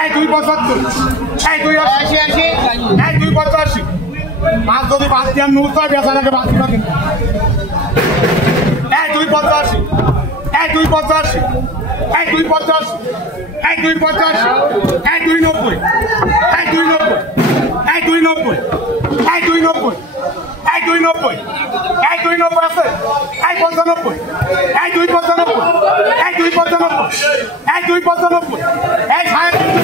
এই 275 এই 280 এই 285 মাছ যদি বাদ দিয়ে নৌকা বেচারাকে বাদ দিবা কিন্তু এই 285 এই 285 এই 285 এই 285 এই 290 এই 290 এই 290 এই 290 এই 290 এই 290 আছে এই 95 এই 295 এই 295 এই 295 এই 145